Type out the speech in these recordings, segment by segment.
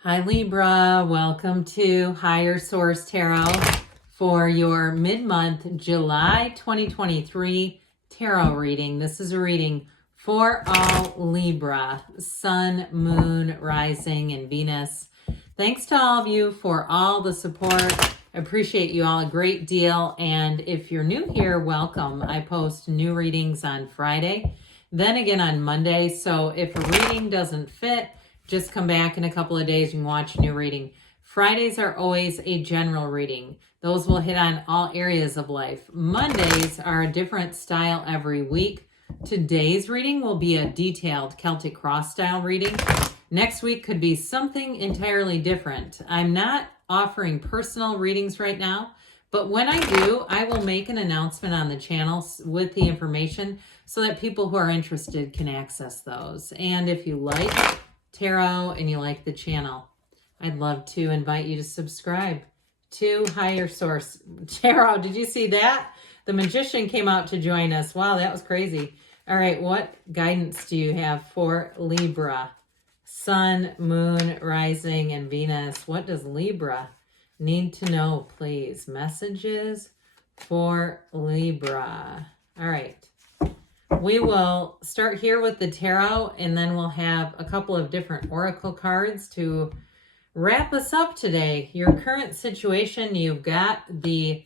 Hi Libra, welcome to Higher Source Tarot for your mid-month July 2023 tarot reading. This is a reading for all Libra, Sun, Moon, Rising, and Venus. Thanks to all of you for all the support. I appreciate you all a great deal. And if you're new here, welcome. I post new readings on Friday, then again on Monday. So if a reading doesn't fit, just come back in a couple of days and watch a new reading. Fridays are always a general reading. Those will hit on all areas of life. Mondays are a different style every week. Today's reading will be a detailed Celtic cross style reading. Next week could be something entirely different. I'm not offering personal readings right now, but when I do, I will make an announcement on the channel with the information so that people who are interested can access those. And if you like tarot and you like the channel, I'd love to invite you to subscribe to Higher Source Tarot. Did you see that? The Magician came out to join us. Wow, that was crazy. All right, what guidance do you have for Libra? Sun, Moon, Rising, and Venus. What does Libra need to know, please? Messages for Libra. All right. We will start here with the tarot, and then we'll have a couple of different oracle cards to wrap us up today. Your current situation, you've got the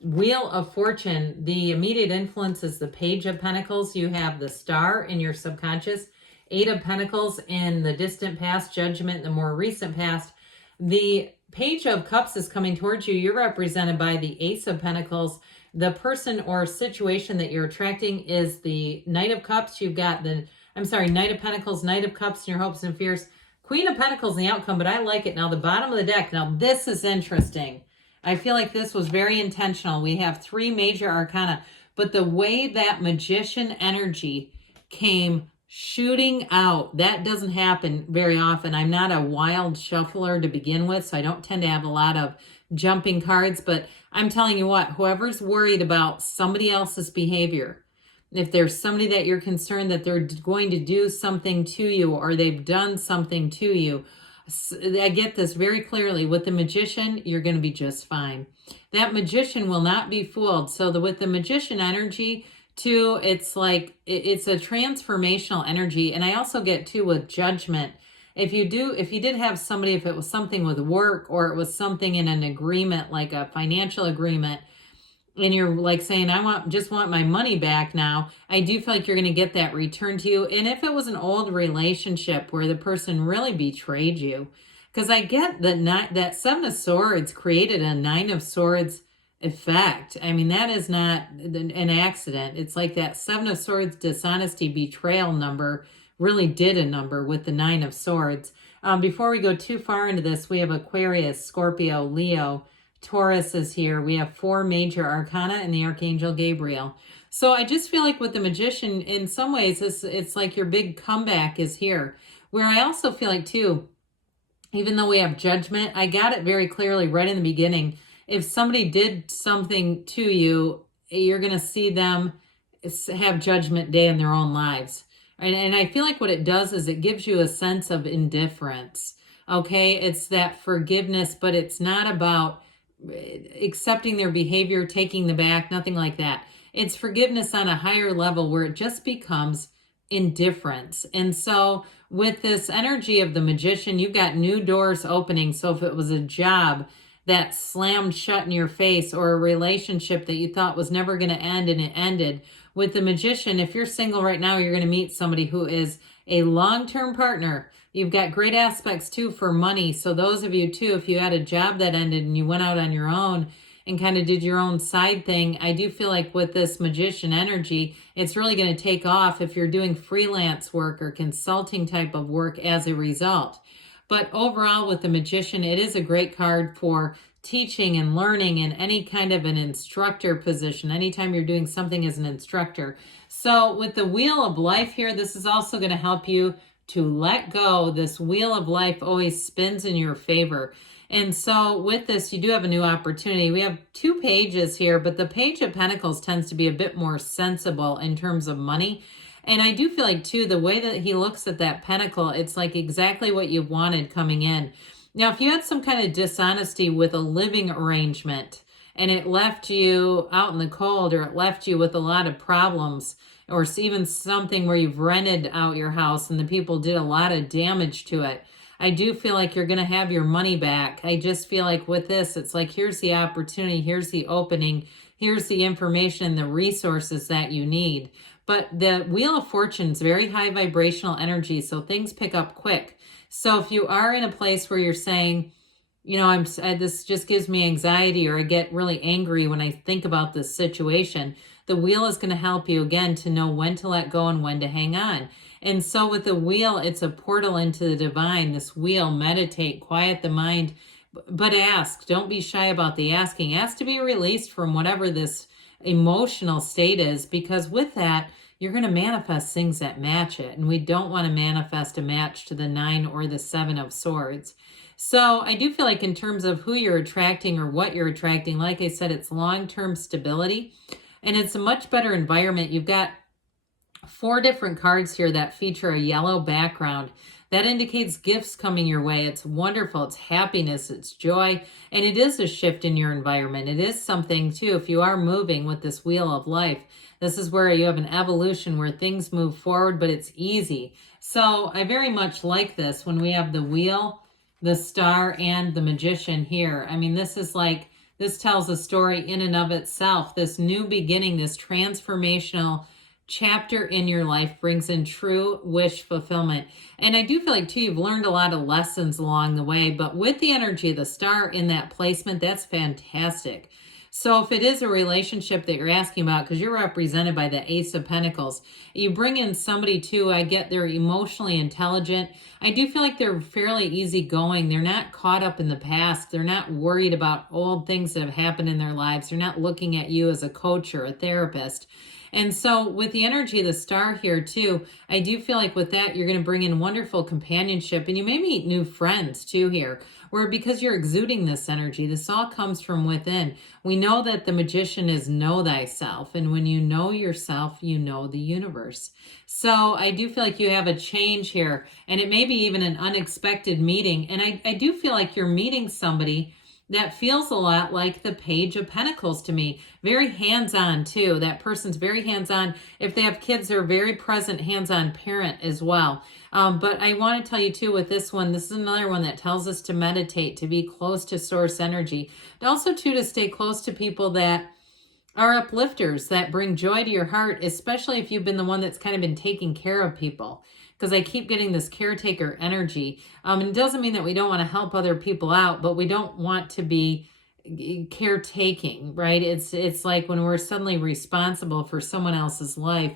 Wheel of Fortune. The immediate influence is the Page of Pentacles. You have the Star in your subconscious, Eight of Pentacles in the distant past, Judgment in the more recent past. The Page of Cups is coming towards you. You're represented by the Ace of Pentacles. The person or situation that you're attracting is the Knight of Cups. You've got Knight of Pentacles, Knight of Cups in your hopes and fears. Queen of Pentacles in the outcome, but I like it. Now, the bottom of the deck. Now, this is interesting. I feel like this was very intentional. We have three major arcana, but the way that Magician energy came shooting out, that doesn't happen very often. I'm not a wild shuffler to begin with, so I don't tend to have a lot of jumping cards, but I'm telling you what, whoever's worried about somebody else's behavior, if there's somebody that you're concerned that they're going to do something to you or they've done something to you, I get this very clearly. With the Magician, you're going to be just fine. That Magician will not be fooled. So with the Magician energy too, it's like, it's a transformational energy. And I also get too with Judgment. If you did have somebody, if it was something with work or it was something in an agreement, like a financial agreement, and you're like saying, just want my money back now, I do feel like you're going to get that returned to you. And if it was an old relationship where the person really betrayed you, because I get that Seven of Swords created a Nine of Swords effect. I mean, that is not an accident. It's like that Seven of Swords dishonesty betrayal number really did a number with the Nine of Swords. Before we go too far into this, we have Aquarius, Scorpio, Leo, Taurus is here. We have four major arcana and the Archangel Gabriel. So I just feel like with the Magician, in some ways, it's like your big comeback is here. Where I also feel like too, even though we have Judgment, I got it very clearly right in the beginning. If somebody did something to you, you're going to see them have Judgment Day in their own lives. And I feel like what it does is it gives you a sense of indifference. Okay, it's that forgiveness, but it's not about accepting their behavior, taking the back, nothing like that. It's forgiveness on a higher level where it just becomes indifference. And so with this energy of the Magician, you've got new doors opening. So if it was a job that slammed shut in your face or a relationship that you thought was never going to end and it ended, with the Magician, if you're single right now, you're going to meet somebody who is a long-term partner. You've got great aspects too for money. So those of you too, if you had a job that ended and you went out on your own and kind of did your own side thing, I do feel like with this Magician energy, it's really going to take off if you're doing freelance work or consulting type of work as a result. But overall with the Magician, it is a great card for teaching and learning in any kind of an instructor position, anytime you're doing something as an instructor. So with the Wheel of Life here, this is also going to help you to let go. This Wheel of Life always spins in your favor. And so with this, you do have a new opportunity. We have two pages here, but the Page of Pentacles tends to be a bit more sensible in terms of money. And I do feel like, too, the way that he looks at that pentacle, it's like exactly what you wanted coming in. Now, if you had some kind of dishonesty with a living arrangement and it left you out in the cold, or it left you with a lot of problems, or even something where you've rented out your house and the people did a lot of damage to it, I do feel like you're going to have your money back. I just feel like with this, it's like, here's the opportunity, here's the opening, here's the information, the resources that you need. But the Wheel of Fortune is very high vibrational energy, so things pick up quick. So if you are in a place where you're saying, you know, this just gives me anxiety, or I get really angry when I think about this situation, the wheel is going to help you again to know when to let go and when to hang on. And so with the wheel, it's a portal into the divine. This wheel, meditate, quiet the mind, but ask. Don't be shy about the asking. Ask to be released from whatever this emotional state is, because with that, you're going to manifest things that match it. And we don't want to manifest a match to the 9 or the 7 of swords. So I do feel like in terms of who you're attracting or what you're attracting, like I said, it's long-term stability, and it's a much better environment. You've got 4 different cards here that feature a yellow background. That indicates gifts coming your way. It's wonderful. It's happiness. It's joy. And it is a shift in your environment. It is something, too, if you are moving with this wheel of life. This is where you have an evolution where things move forward, but it's easy. So I very much like this when we have the wheel, the star, and the magician here. I mean, this is like, this tells a story in and of itself. This new beginning, this transformational chapter in your life brings in true wish fulfillment. And I do feel like, too, you've learned a lot of lessons along the way, but with the energy of the star in that placement, that's fantastic. So if it is a relationship that you're asking about, because you're represented by the Ace of Pentacles, you bring in somebody too, I get they're emotionally intelligent. I do feel like they're fairly easygoing. They're not caught up in the past. They're not worried about old things that have happened in their lives. They're not looking at you as a coach or a therapist. And so with the energy of the star here too, I do feel like with that, you're going to bring in wonderful companionship, and you may meet new friends too here, where because you're exuding this energy, this all comes from within. We know that the magician is know thyself. And when you know yourself, you know the universe. So I do feel like you have a change here, and it may be even an unexpected meeting. And I do feel like you're meeting somebody that feels a lot like the Page of Pentacles to me. Very hands-on too. That person's very hands-on. If they have kids, they're very present, hands-on parent as well. But I want to tell you too with this one, this is another one that tells us to meditate, to be close to source energy. And also too, to stay close to people that are uplifters, that bring joy to your heart, especially if you've been the one that's kind of been taking care of people. Because I keep getting this caretaker energy. And it doesn't mean that we don't want to help other people out, but we don't want to be caretaking, right? It's like when we're suddenly responsible for someone else's life.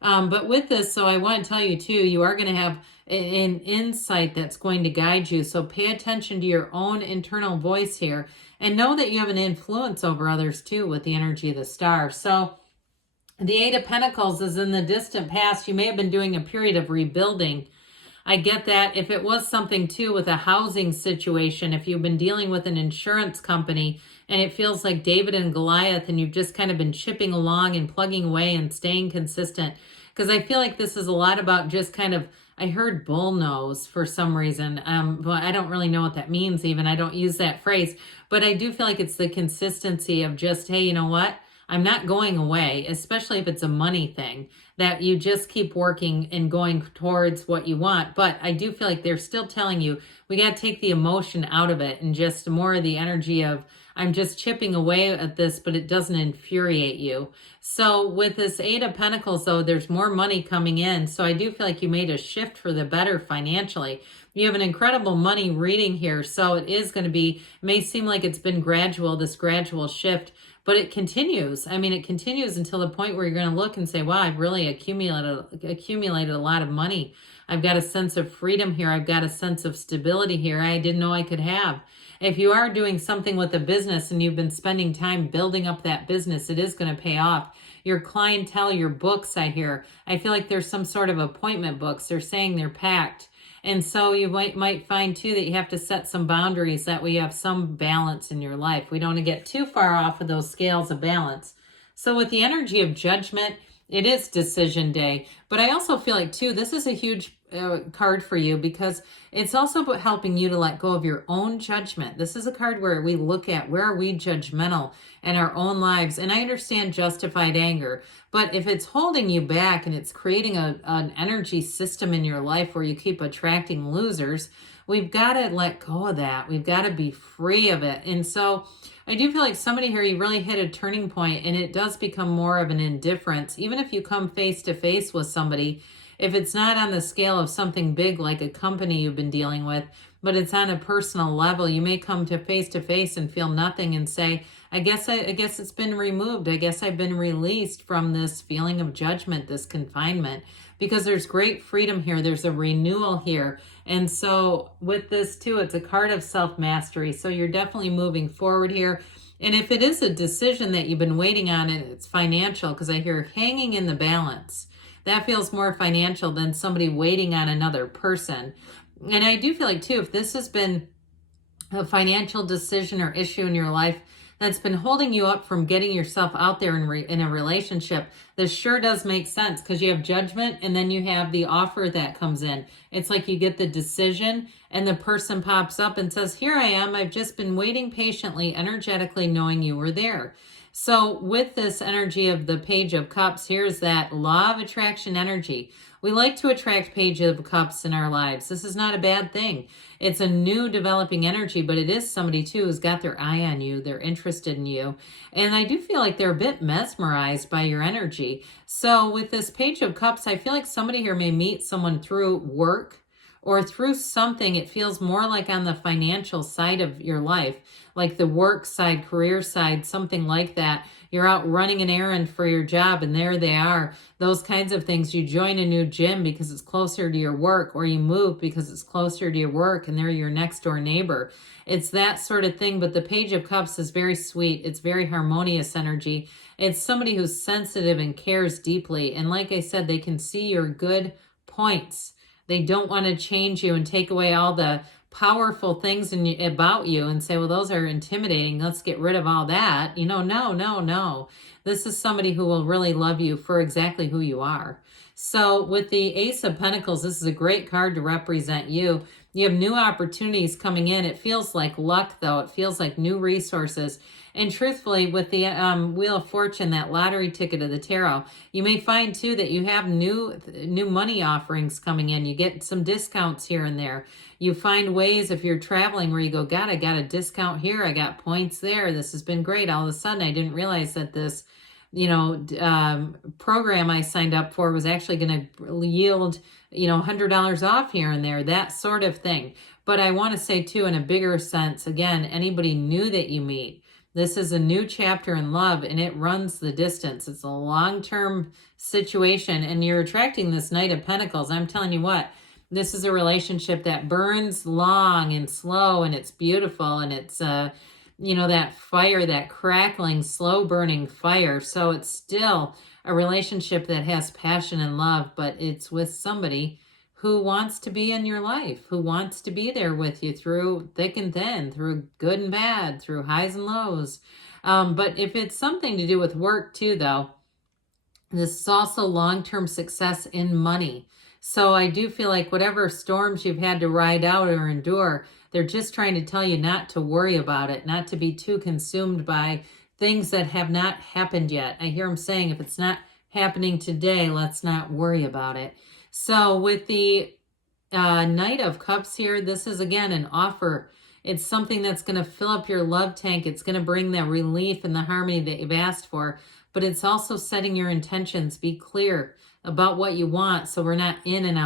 But with this, so I want to tell you too, you are going to have an insight that's going to guide you. So pay attention to your own internal voice here, and know that you have an influence over others too with the energy of the star. So the 8 of Pentacles is in the distant past. You may have been doing a period of rebuilding. I get that. If it was something too with a housing situation, if you've been dealing with an insurance company and it feels like David and Goliath, and you've just kind of been chipping along and plugging away and staying consistent. Because I feel like this is a lot about just kind of, I heard bullnose for some reason. But I don't really know what that means even. I don't use that phrase. But I do feel like it's the consistency of just, hey, you know what? I'm not going away, especially if it's a money thing, that you just keep working and going towards what you want. But I do feel like they're still telling you, we got to take the emotion out of it and just more of the energy of, I'm just chipping away at this, but it doesn't infuriate you. So with this 8 of Pentacles, though, there's more money coming in. So I do feel like you made a shift for the better financially. You have an incredible money reading here. So it is going to be, it may seem like it's been gradual, this gradual shift, but it continues. I mean, it continues until the point where you're going to look and say, wow, I've really accumulated a lot of money. I've got a sense of freedom here. I've got a sense of stability here I didn't know I could have. If you are doing something with a business and you've been spending time building up that business, it is going to pay off. Your clientele, your books, I hear. I feel like there's some sort of appointment books. They're saying they're packed. And so you might find too that you have to set some boundaries. That way you have some balance in your life. We don't want to get too far off of those scales of balance. So with the energy of judgment, It is decision day. But I also feel like, too, this is a huge card for you because it's also about helping you to let go of your own judgment. This is a card where we look at where are we judgmental in our own lives. And I understand justified anger, but if it's holding you back and it's creating an energy system in your life where you keep attracting losers, we've got to let go of that. We've got to be free of it. And so I do feel like somebody here, you really hit a turning point, and it does become more of an indifference. Even if you come face to face with somebody, if it's not on the scale of something big like a company you've been dealing with, but it's on a personal level, you may come to face and feel nothing and say, I guess it's been removed. I guess I've been released from this feeling of judgment, this confinement, because there's great freedom here. There's a renewal here. And so with this too, it's a card of self-mastery. So you're definitely moving forward here. And if it is a decision that you've been waiting on and it's financial, because I hear hanging in the balance, that feels more financial than somebody waiting on another person. And I do feel like too, if this has been a financial decision or issue in your life that's been holding you up from getting yourself out there in a relationship, this sure does make sense because you have judgment and then you have the offer that comes in. It's like you get the decision and the person pops up and says, here I am. I've just been waiting patiently, energetically knowing you were there. So with this energy of the Page of Cups, here's that law of attraction energy. We like to attract Page of Cups in our lives. This is not a bad thing. It's a new developing energy, but it is somebody too who's got their eye on you. They're interested in you. And I do feel like they're a bit mesmerized by your energy. So with this Page of Cups, I feel like somebody here may meet someone through work or through something. It feels more like on the financial side of your life, like the work side, career side, something like that. You're out running an errand for your job and there they are. Those kinds of things. You join a new gym because it's closer to your work, or you move because it's closer to your work and they're your next door neighbor. It's that sort of thing. But the Page of Cups is very sweet. It's very harmonious energy. It's somebody who's sensitive and cares deeply. And like I said, they can see your good points. They don't want to change you and take away all the powerful things about you and say, well, those are intimidating. Let's get rid of all that. No. This is somebody who will really love you for exactly who you are. So with the Ace of Pentacles, this is a great card to represent you. You have new opportunities coming in. It feels like luck, though. It feels like new resources. And truthfully, with the Wheel of Fortune, that lottery ticket of the tarot, you may find, too, that you have new money offerings coming in. You get some discounts here and there. You find ways, if you're traveling, where you go, God, I got a discount here. I got points there. This has been great. All of a sudden, I didn't realize that this program I signed up for was actually going to yield, $100 off here and there, that sort of thing. But I want to say, too, in a bigger sense, again, anybody new that you meet, this is a new chapter in love, and it runs the distance. It's a long-term situation, and you're attracting this Knight of Pentacles. I'm telling you what, this is a relationship that burns long and slow, and it's beautiful, and it's, that fire, that crackling, slow-burning fire. So it's still a relationship that has passion and love, but it's with somebody who wants to be in your life, who wants to be there with you through thick and thin, through good and bad, through highs and lows. But if it's something to do with work too, though, this is also long-term success in money. So I do feel like whatever storms you've had to ride out or endure, they're just trying to tell you not to worry about it, not to be too consumed by things that have not happened yet. I hear them saying, if it's not happening today, let's not worry about it. So with the Knight of Cups here, this is, again, an offer. It's something that's going to fill up your love tank. It's going to bring the relief and the harmony that you've asked for. But it's also setting your intentions. Be clear about what you want, so we're not in and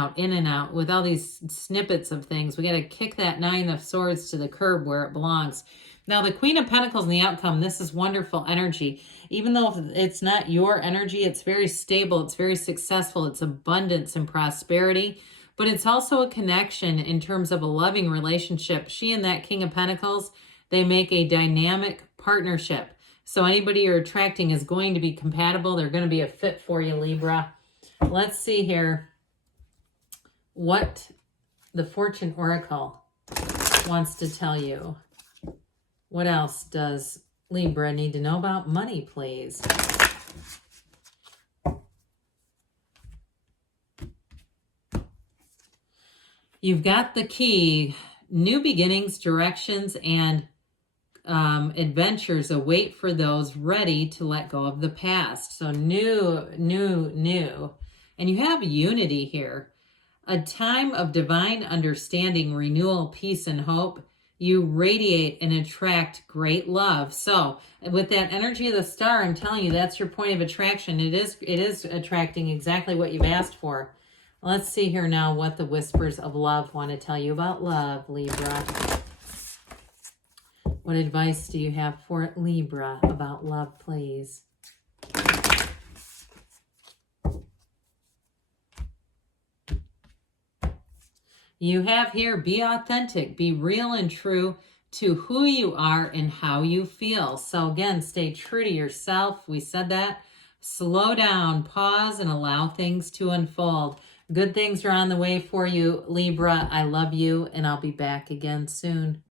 out with all these snippets of things. We got to kick that Nine of Swords to the curb where it belongs. Now, the Queen of Pentacles and the outcome, this is wonderful energy. Even though it's not your energy, it's very stable, it's very successful, it's abundance and prosperity, but it's also a connection in terms of a loving relationship. She and that King of Pentacles, they make a dynamic partnership. So anybody you're attracting is going to be compatible. They're going to be a fit for you, Libra. Let's see here what the Fortune Oracle wants to tell you. What else does Libra need to know about money, please? You've got the key. New beginnings, directions, and adventures await for those ready to let go of the past. So new. And you have unity here. A time of divine understanding, renewal, peace, and hope. You radiate and attract great love. So with that energy of the star, I'm telling you, that's your point of attraction. It is attracting exactly what you've asked for. Let's see here now what the whispers of love want to tell you about love, Libra. What advice do you have for Libra about love, please? You have here, be authentic, be real and true to who you are and how you feel. So again, stay true to yourself. We said that. Slow down, pause, and allow things to unfold. Good things are on the way for you, Libra. I love you, and I'll be back again soon.